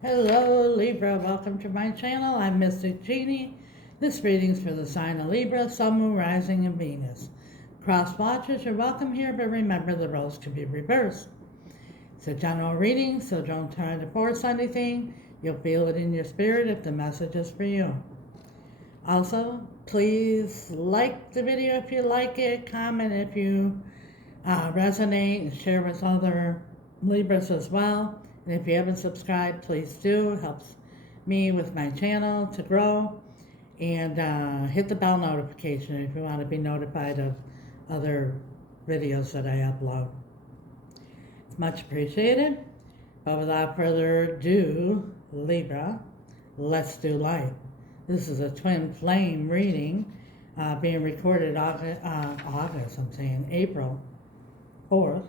Hello Libra, welcome to my channel. I'm Mystic Genie. This reading's for the sign of Libra, Sun, Moon, Rising, and Venus. Cross watchers, you're welcome here, but remember the roles can be reversed. It's a general reading, so don't try to force anything. You'll feel it in your spirit if the message is for you. Also, please like the video if you like it, comment if you resonate, and share with other Libras as well. And if you haven't subscribed, please do. It helps me with my channel to grow. And hit the bell notification if you want to be notified of other videos that I upload. It's much appreciated. But without further ado, Libra, let's do life. This is a twin flame reading being recorded April 4th,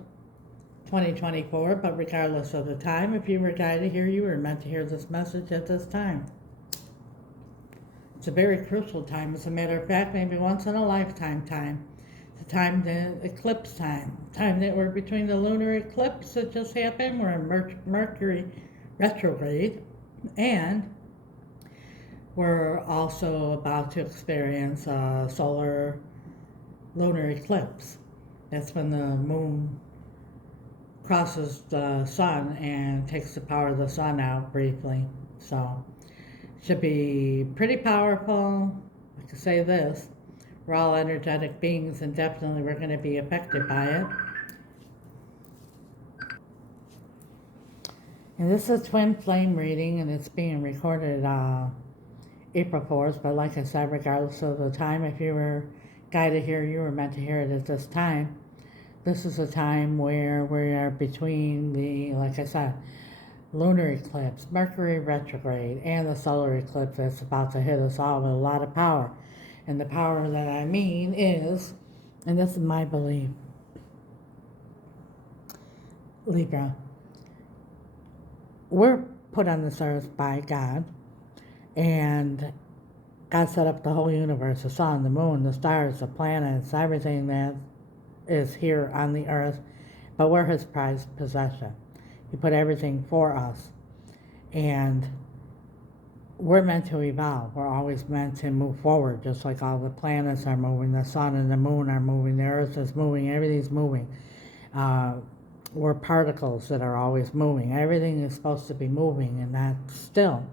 2024, but regardless of the time, if you were guided here, you were meant to hear this message at this time. It's a very crucial time. As a matter of fact, maybe once in a lifetime time. It's a time, the eclipse time that we're between the lunar eclipse that just happened. We're in Mercury retrograde, and we're also about to experience a solar lunar eclipse. That's when the moon crosses the sun and takes the power of the sun out briefly. So it should be pretty powerful. I can say this, we're all energetic beings, and definitely we're going to be affected by it. And this is a twin flame reading, and it's being recorded April 4th, but like I said, regardless of the time, if you were guided here, you were meant to hear it at this time. This is a time where we are between the, like I said, lunar eclipse, Mercury retrograde, and the solar eclipse that's about to hit us all with a lot of power. And the power that I mean is, and this is my belief, Libra, we're put on this earth by God, and God set up the whole universe, the sun, the moon, the stars, the planets, everything that is here on the earth, but we're his prized possession. He put everything for us, and we're meant to evolve. We're always meant to move forward, just like all the planets are moving, the sun and the moon are moving, the earth is moving, everything's moving. We're particles that are always moving. Everything is supposed to be moving and not still.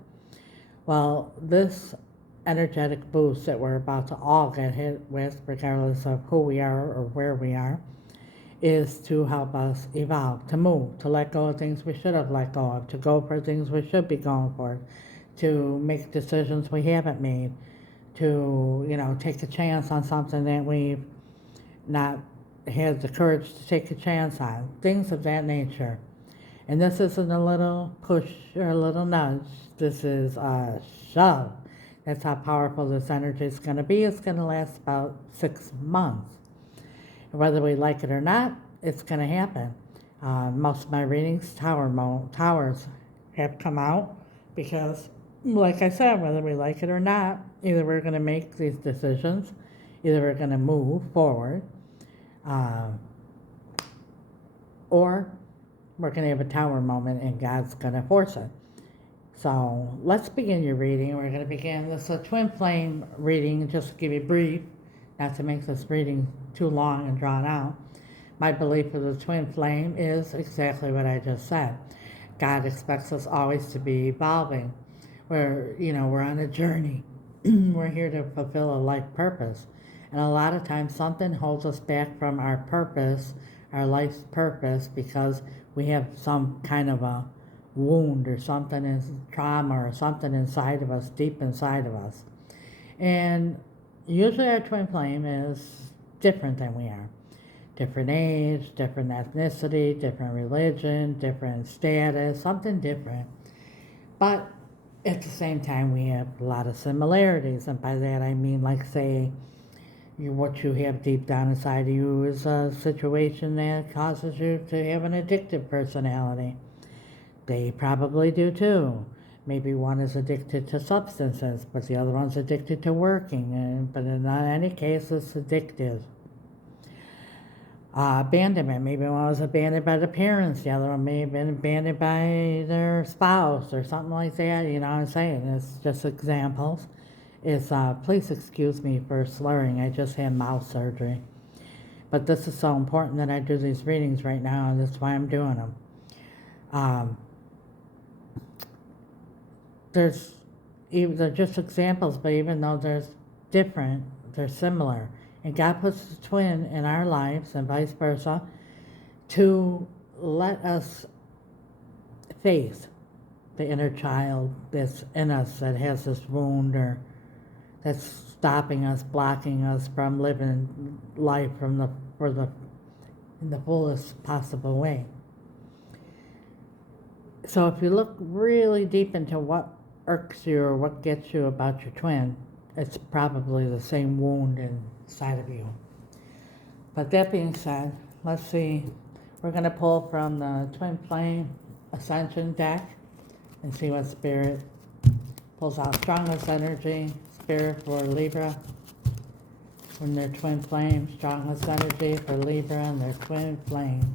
Well, this energetic boost that we're about to all get hit with, regardless of who we are or where we are, is to help us evolve, to move, to let go of things we should have let go of, to go for things we should be going for, to make decisions we haven't made, to, take a chance on something that we've not had the courage to take a chance on, things of that nature. And this isn't a little push or a little nudge. This is a shove. That's how powerful this energy is going to be. It's going to last about 6 months. And whether we like it or not, it's going to happen. Most of my readings, towers have come out because, like I said, whether we like it or not, either we're going to make these decisions, either we're going to move forward, or we're going to have a tower moment and God's going to force it. So let's begin your reading. We're going to begin this twin flame reading, just to give you brief, not to make this reading too long and drawn out. My belief of the twin flame is exactly what I just said. God expects us always to be evolving. We're on a journey. We're here to fulfill a life purpose. And a lot of times something holds us back from our purpose, our life's purpose, because we have some kind of a wound or something is trauma or something inside of us, deep inside of us. And usually our twin flame is different than we are. Different age, different ethnicity, different religion, different status, something different. But at the same time, we have a lot of similarities. And by that I mean, like, say, what you have deep down inside of you is a situation that causes you to have an addictive personality. They probably do too. Maybe one is addicted to substances, but the other one's addicted to working. But in any case, it's addictive. Abandonment. Maybe one was abandoned by the parents, the other one may have been abandoned by their spouse or something like that. You know what I'm saying? It's just examples. Please excuse me for slurring. I just had mouth surgery. But this is so important that I do these readings right now, and that's why I'm doing them. They're just examples, but even though they're different, they're similar. And God puts a twin in our lives and vice versa to let us face the inner child that's in us that has this wound or that's stopping us, blocking us from living life in the fullest possible way. So if you look really deep into what irks you or what gets you about your twin, it's probably the same wound inside of you. But that being said, let's see. We're going to pull from the Twin Flame Ascension deck and see what Spirit pulls out. Strongest energy, Spirit for Libra when they're Twin Flame. Strongest energy for Libra and their Twin Flame.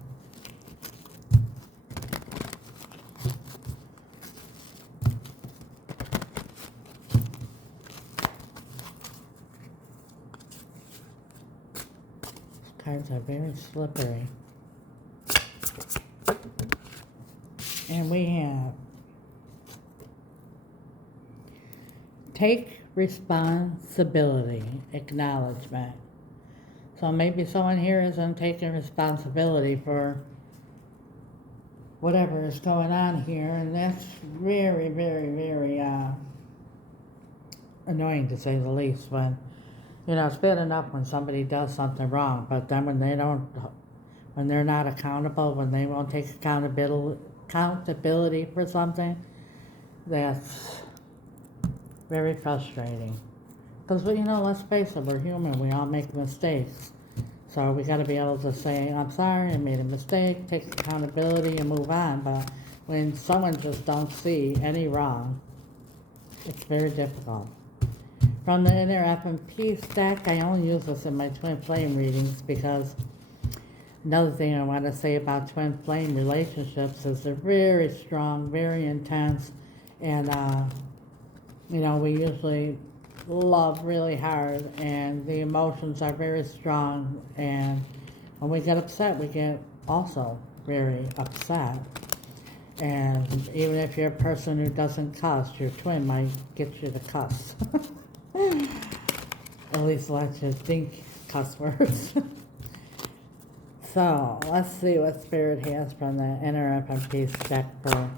Cards are very slippery. And we have take responsibility, acknowledgement. So maybe someone here isn't taking responsibility for whatever is going on here, and that's very, very, very annoying to say the least. When it's bad enough when somebody does something wrong, but then when they're not accountable, when they won't take accountability for something, that's very frustrating. Because, let's face it, we're human, we all make mistakes. So we got to be able to say, I'm sorry, I made a mistake, take accountability and move on. But when someone just don't see any wrong, it's very difficult. From the Inner F and Peace deck, I only use this in my Twin Flame readings because another thing I want to say about Twin Flame relationships is they're very strong, very intense, and we usually love really hard, and the emotions are very strong, and when we get upset, we get also very upset. And even if you're a person who doesn't cuss, your twin might get you to cuss. At least let you think cuss words. So, let's see what Spirit has from the Inner F and Peace deck for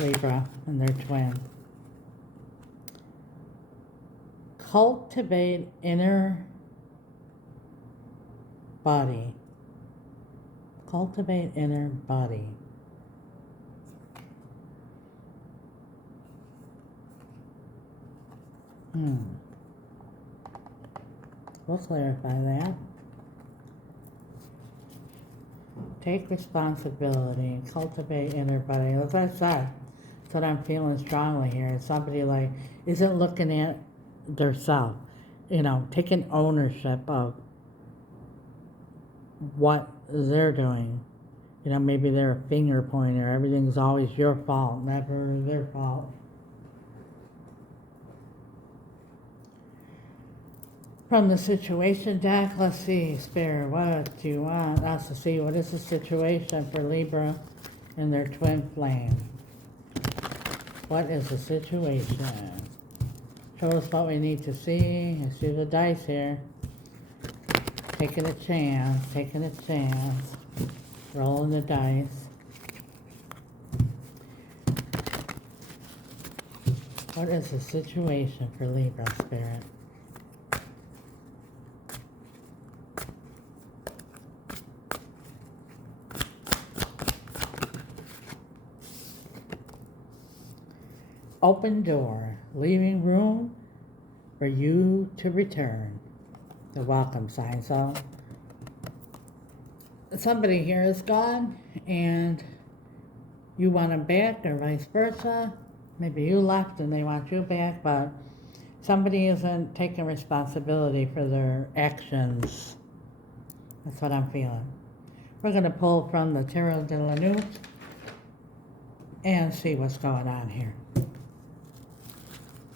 Libra and their twin. Cultivate inner body. Cultivate inner body. We'll clarify that. Take responsibility, cultivate inner body. As I said, that's what I'm feeling strongly here. Somebody isn't looking at their self, taking ownership of what they're doing. Maybe they're a finger pointer. Everything's always your fault, never their fault. From the situation deck, let's see, Spirit, what do you want us to see? What is the situation for Libra and their twin flame? What is the situation? Show us what we need to see. Let's do the dice here. Taking a chance, rolling the dice. What is the situation for Libra, Spirit? Open door, leaving room for you to return. The welcome sign. So somebody here is gone and you want them back, or vice versa. Maybe you left and they want you back, but somebody isn't taking responsibility for their actions. That's what I'm feeling. We're going to pull from the Tarot de la Nuit and see what's going on here.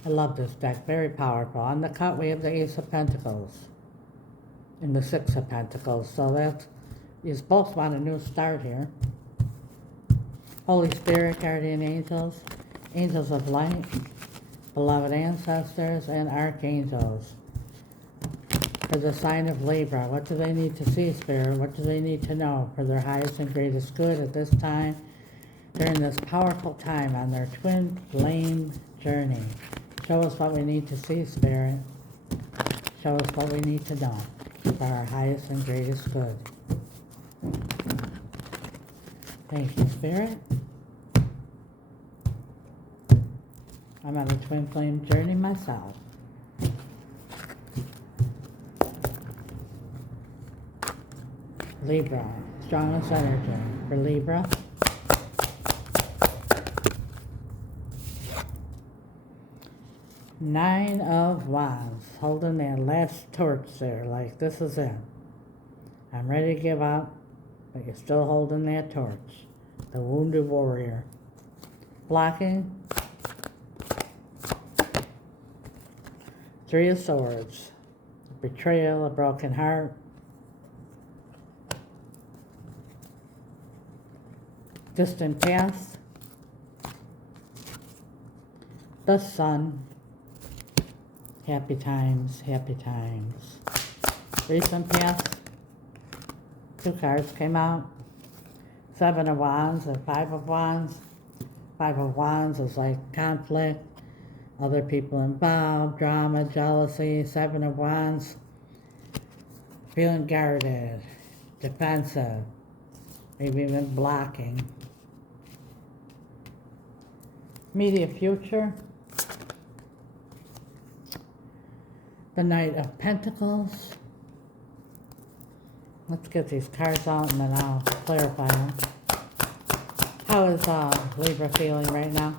I love this deck, very powerful. On the cut we have the Ace of Pentacles and the Six of Pentacles, so that's, you both want a new start here. Holy Spirit, guardian angels, angels of light, beloved ancestors, and archangels. For the sign of Libra, what do they need to see, Spirit? What do they need to know for their highest and greatest good at this time, during this powerful time on their twin flame journey? Show us what we need to see, Spirit. Show us what we need to know for our highest and greatest good. Thank you, Spirit. I'm on a twin flame journey myself. Libra, strongest energy for Libra. Nine of Wands, holding that last torch there, like this is it. I'm ready to give up, but you're still holding that torch. The wounded warrior. Blocking. Three of Swords. Betrayal, a broken heart. Distant past. The Sun. Happy times, happy times. Recent past. Two cards came out. Seven of Wands and Five of Wands. Five of Wands is like conflict, other people involved, drama, jealousy. Seven of Wands, feeling guarded, defensive, maybe even blocking. Immediate future. The Knight of Pentacles. Let's get these cards out and then I'll clarify them. How is Libra feeling right now?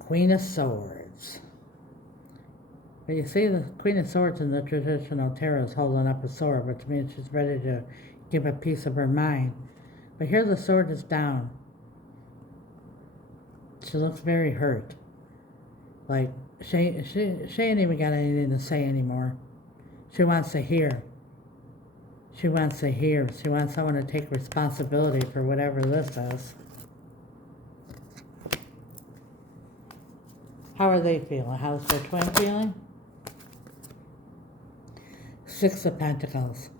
Queen of Swords. But you see the Queen of Swords in the traditional tarot is holding up a sword, which means she's ready to give a piece of her mind. But here the sword is down. She looks very hurt. Like, she ain't even got anything to say anymore. She wants to hear. She wants to hear. She wants someone to take responsibility for whatever this is. How are they feeling? How's their twin feeling? Six of Pentacles.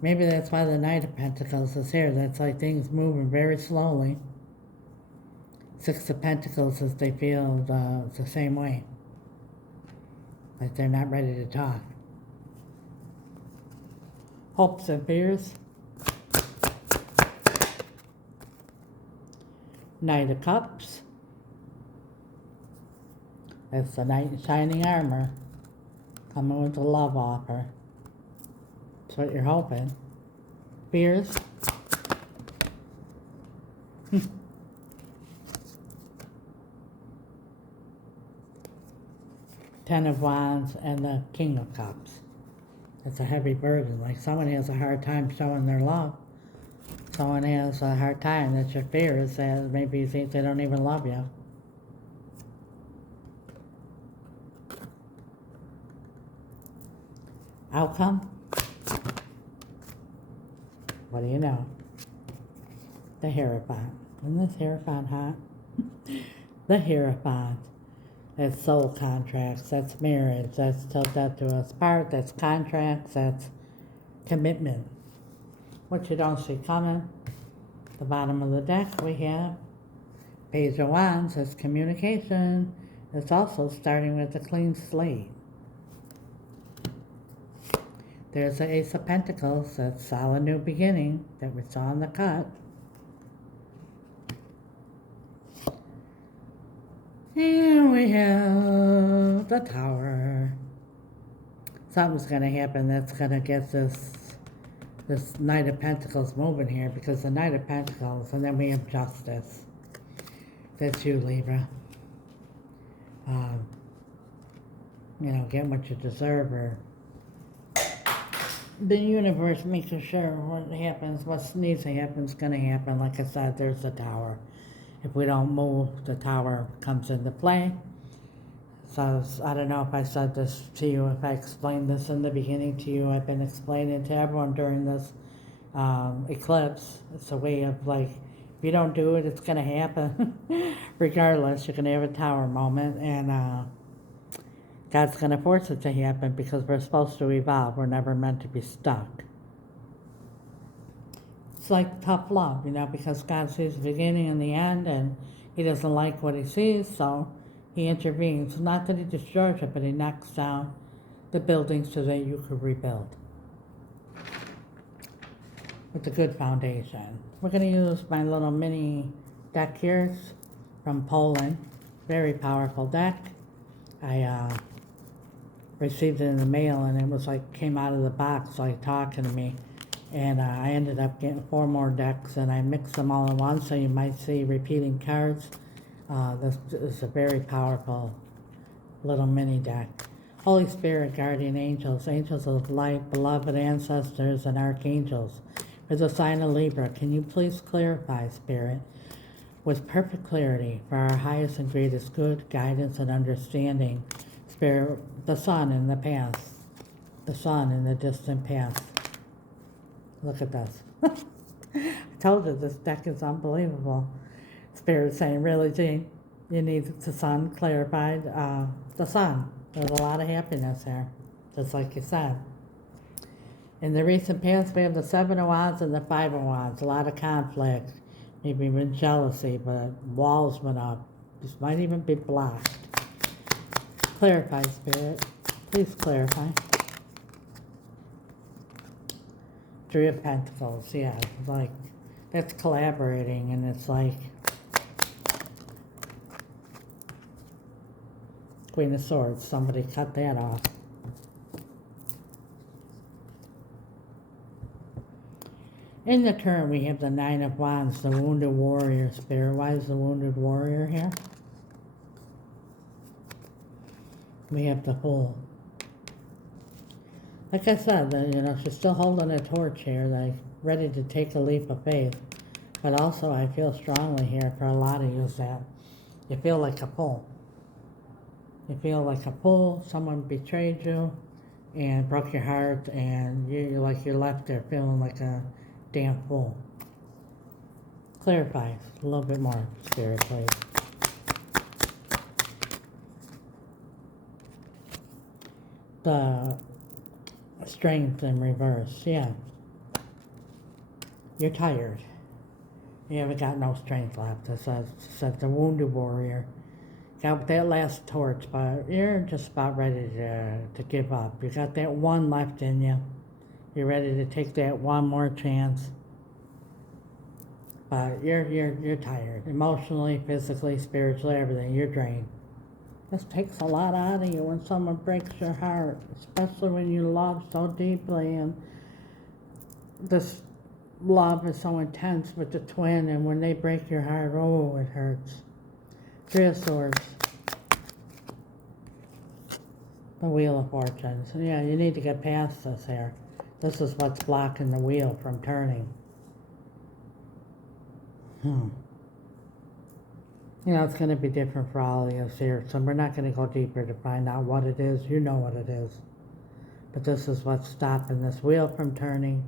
Maybe that's why the Knight of Pentacles is here. That's like things moving very slowly. Six of Pentacles is they feel the same way. Like they're not ready to talk. Hopes and fears. Knight of Cups. That's the Knight in shining armor. Coming with a love offer. That's what you're hoping. Fears. Ten of Wands and the King of Cups. It's a heavy burden. Like someone has a hard time showing their love. Someone has a hard time. That's your fear, is that maybe you think they don't even love you. Outcome? What do you know? The Hierophant. Isn't this Hierophant hot? The Hierophant. That's soul contracts, that's marriage, that's till death do us part, that's contracts, that's commitment. What you don't see coming. The bottom of the deck we have Page of Wands, that's communication. It's also starting with a clean slate. There's the Ace of Pentacles, that's solid new beginning that we saw in the cut. And we have the Tower. Something's going to happen that's going to get this Knight of Pentacles moving here, because the Knight of Pentacles, and then we have Justice. That's you, Libra. get what you deserve, or the universe making sure what happens, what needs to happen is going to happen. Like I said, there's the tower. If we don't move, the tower comes into play. So I don't know if I said this to you, if I explained this in the beginning to you. I've been explaining to everyone during this eclipse. It's a way of like, if you don't do it, it's going to happen. Regardless, you're going to have a tower moment, and God's going to force it to happen because we're supposed to evolve. We're never meant to be stuck. It's like tough love, because God sees the beginning and the end, and he doesn't like what he sees, so he intervenes. Not that he destroys it, but he knocks down the buildings so that you could rebuild with a good foundation. We're going to use my little mini deck here from Poland. Very powerful deck. I received it in the mail, and it was like came out of the box like talking to me, and I ended up getting 4 more decks, and I mixed them all in one, so you might see repeating cards. This is a very powerful little mini deck. Holy Spirit, guardian angels, angels of light, beloved ancestors, and archangels. For the sign of Libra, can you please clarify, Spirit, with perfect clarity, for our highest and greatest good, guidance, and understanding, Spirit, the sun in the past, the sun in the distant past. Look at this. I told you this deck is unbelievable. Spirit saying, really, Jean, you need the sun clarified. The sun. There's a lot of happiness here, just like you said. In the recent past, we have the 7 of Wands and the 5 of Wands. A lot of conflict, maybe even jealousy, but walls went up. This might even be blocked. Clarify, Spirit. Please clarify. 3 of Pentacles, yeah. Like, that's collaborating, and it's like Queen of Swords. Somebody cut that off. In the current, we have the 9 of Wands, the Wounded Warrior, Spirit. Why is the Wounded Warrior here? We have the Fool. Like I said, she's still holding a torch here, like ready to take a leap of faith. But also, I feel strongly here for a lot of you that you feel like a fool. You feel like a fool. Someone betrayed you and broke your heart, and you're left there feeling like a damn fool. Clarify a little bit more, Spirit, please. The Strength in reverse, yeah. You're tired. You haven't got no strength left. It says the Wounded Warrior. Got that last torch, but you're just about ready to give up. You got that one left in you. You're ready to take that one more chance. But you're tired. Emotionally, physically, spiritually, everything. You're drained. This takes a lot out of you when someone breaks your heart, especially when you love so deeply, and this love is so intense with the twin, and when they break your heart, oh, it hurts. 3 of Swords. The Wheel of Fortune. So yeah, you need to get past this here. This is what's blocking the wheel from turning. It's going to be different for all of us here, so we're not going to go deeper to find out what it is. You know what it is. But this is what's stopping this wheel from turning.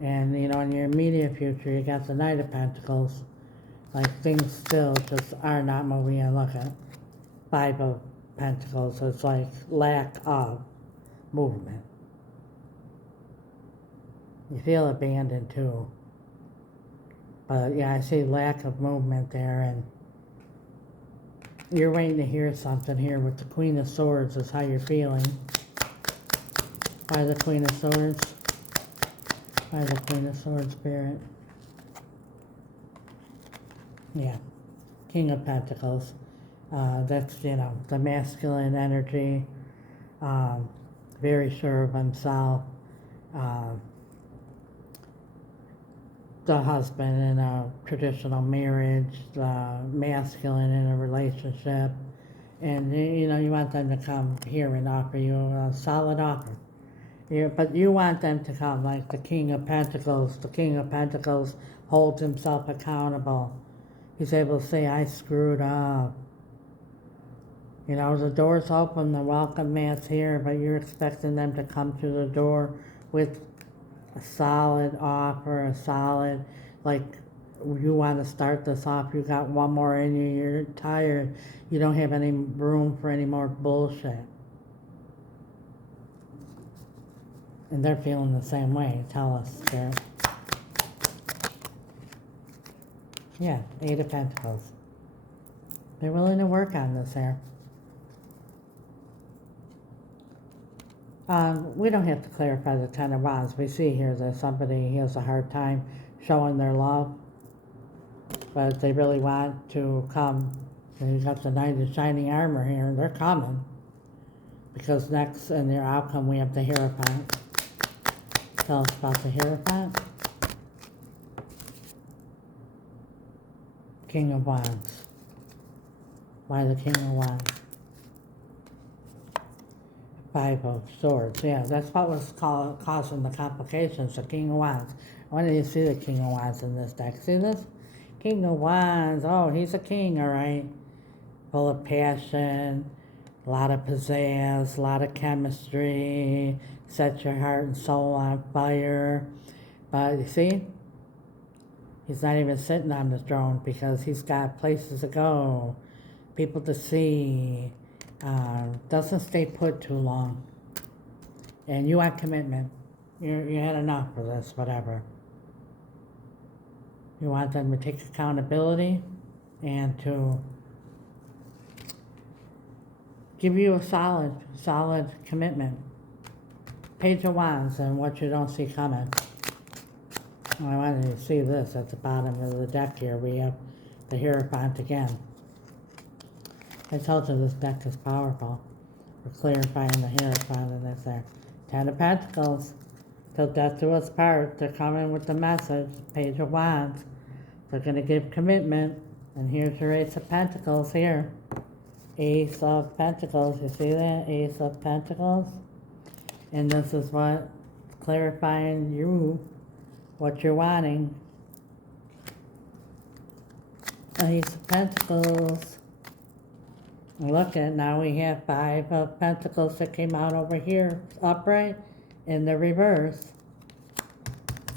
And, in your immediate future, you got the Knight of Pentacles. Like, things still just are not moving. And look at 5 of Pentacles. So it's like lack of movement. You feel abandoned, too. But, yeah, I see lack of movement there, and you're waiting to hear something here with the Queen of Swords is how you're feeling. Why the Queen of Swords? Why the Queen of Swords, Spirit? Yeah. King of Pentacles. That's, the masculine energy. Very sure of himself. The husband in a traditional marriage, the masculine in a relationship, And you know, you want them to come here and offer you a solid offer. But you want them to come like the King of Pentacles. The King of Pentacles holds himself accountable. He's able to say, I screwed up. You know, the door's open, the welcome mat's here, but you're expecting them to come through the door with a solid offer, a solid, like, you want to start this off, you got one more in you, you're tired, you don't have any room for any more bullshit. And they're feeling the same way. Tell us, Spirit. Yeah, 8 of Pentacles. They're willing to work on this here. We don't have to clarify the 10 of Wands. We see here that somebody has a hard time showing their love, but they really want to come. And you got the Knight of Shining Armor here, and they're coming. Because next in their outcome we have the Hierophant. Tell us about the Hierophant. King of Wands. Why the King of Wands? 5 of Swords. Yeah, that's what was causing the complications. The King of Wands. When do you see the King of Wands in this deck? See this? King of Wands. Oh, he's a king, all right. Full of passion, a lot of pizzazz, a lot of chemistry, set your heart and soul on fire. But you see, he's not even sitting on the throne because he's got places to go, people to see, doesn't stay put too long. And you want commitment. You had enough of this, whatever. You want them to take accountability and to give you a solid commitment. Page of Wands and what you don't see coming. I wanted to see this at the bottom of the deck here. We have the Hierophant again. I told you this deck is powerful. We're clarifying the Hierophant in this there. 10 of Pentacles. Till death do us part. They're coming with the message. Page of Wands. They're going to give commitment. And here's your Ace of Pentacles here. Ace of Pentacles. You see that? Ace of Pentacles. And this is what clarifying you, what you're wanting. Ace of Pentacles. Look at, now we have 5 of Pentacles that came out over here, upright, in the reverse.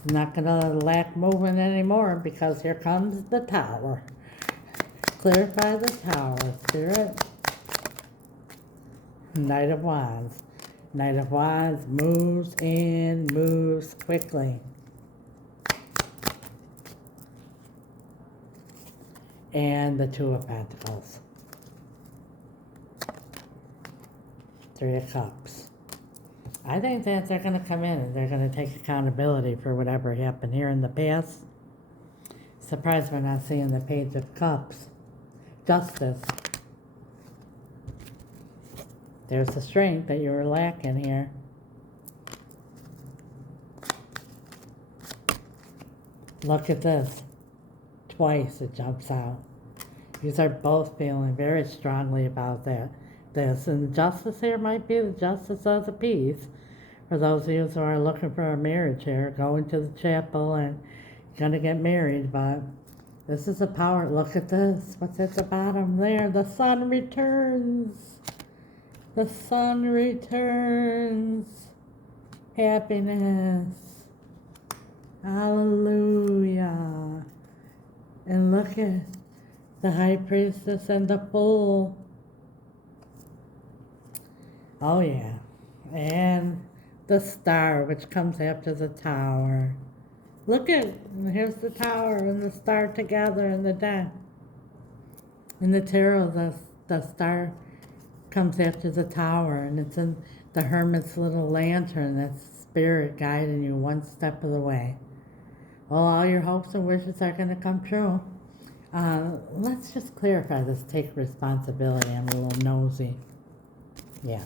It's not going to lack movement anymore because here comes the Tower. Clarify the Tower, Spirit. Knight of Wands. Knight of Wands moves in, moves quickly. And the 2 of Pentacles. 3 of Cups. I think that they're going to come in and they're going to take accountability for whatever happened here in the past. Surprised we're not seeing the Page of Cups. Justice. There's the strength that you were lacking here. Look at this. Twice it jumps out. These are both feeling very strongly about that. This and the justice here might be the justice of the peace. For those of you who are looking for a marriage here, going to the chapel and gonna get married, but this is a power. Look at this. What's at the bottom there? The sun returns. The sun returns. Happiness. Hallelujah. And look at the High Priestess and the Fool. Oh yeah. And the Star, which comes after the Tower. Look at, here's the Tower and the Star together in the deck. In the tarot, the Star comes after the Tower, and it's in the Hermit's little lantern. That's Spirit guiding you one step of the way. Well, all your hopes and wishes are going to come true. Let's just clarify this. Take responsibility. I'm a little nosy. Yeah.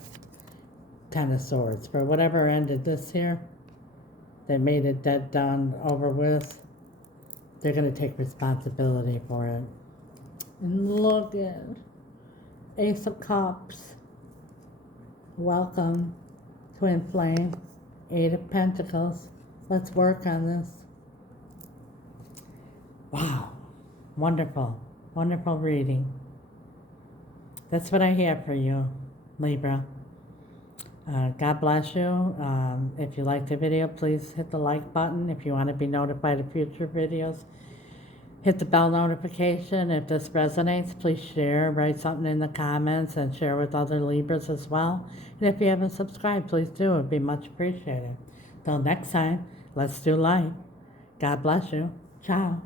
10 of Swords. For whatever ended this here, they made it dead, done, over with. They're going to take responsibility for it. And look at Ace of Cups. Welcome, Twin Flame. Eight of Pentacles. Let's work on this. Wow. Wonderful. Wonderful reading. That's what I have for you, Libra. God bless you. If you liked the video, please hit the like button. If you want to be notified of future videos, hit the bell notification. If this resonates, please share, write something in the comments, and share with other Libras as well. And if you haven't subscribed, please do. It would be much appreciated. Till next time, let's do light. God bless you. Ciao.